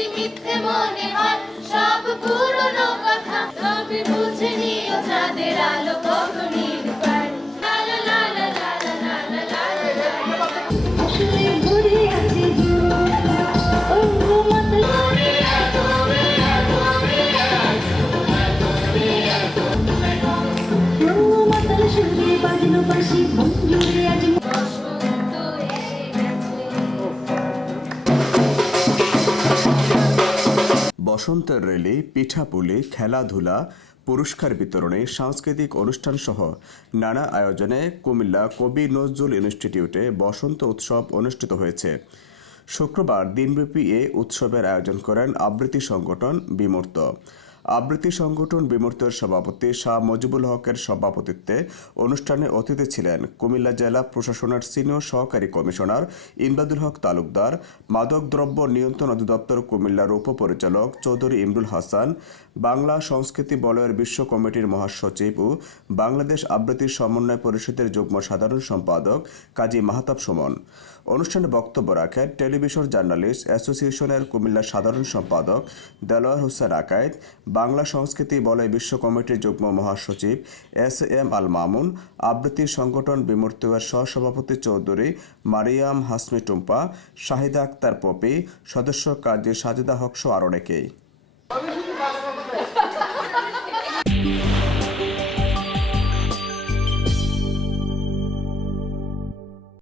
যদি মিথ্যে মনে হয় সব পুরনো কথা তবে বুঝে নিও চাঁদের আলো কত নির্বার লা বসন্তের রেলে পিঠাপুলি খেলাধুলা, পুরস্কার বিতরণে, সাংস্কৃতিক অনুষ্ঠান সহ নানা আয়োজনে কুমিল্লা কবি নজরুল ইনস্টিটিউটে বসন্ত উৎসব অনুষ্ঠিত হয়েছে। শুক্রবার দিনব্যাপী এ উৎসবের আয়োজন করেন আবৃত্তি সংগঠন বিমূর্ত। আবৃত্তি সংগঠন বিমূর্তের সভাপতি শাহ মজিবুল হকের সভাপতিত্বে অনুষ্ঠানে অতিথি ছিলেন কুমিল্লা জেলা প্রশাসনের সিনিয়র সহকারী কমিশনার ইমদাদুল হক তালুকদার মাদকদ্রব্য নিয়ন্ত্রণ অধিদপ্তর কুমিল্লার উপপরিচালক চৌধুরী ইমরুল হাসান, বাংলা সংস্কৃতি বলয়ের বিশ্ব কমিটির মহাসচিব ও বাংলাদেশ আবৃত্তি সমন্বয় পরিষদের যুগ্ম সাধারণ সম্পাদক কাজী মাহতাব সুমন। অনুষ্ঠানে বক্তব্য রাখেন টেলিভিশন জার্নালিস্ট অ্যাসোসিয়েশনের কুমিল্লা সাধারণ সম্পাদক দেলোয়ার হোসেন আকায়েদ বাংলা সংস্কৃতি বলয় বিশ্ব কমিটির যুগ্ম মহাসচিব এস এম আল মামুন আবৃত্তি সংগঠন বিমূর্তের সহসভাপতি চৌধুরী মারিয়াম হাসমি টুম্পা, শাহিদা আক্তার পপি, সদস্য কাজী সাজেদা হকসহ আরও অনেকেই।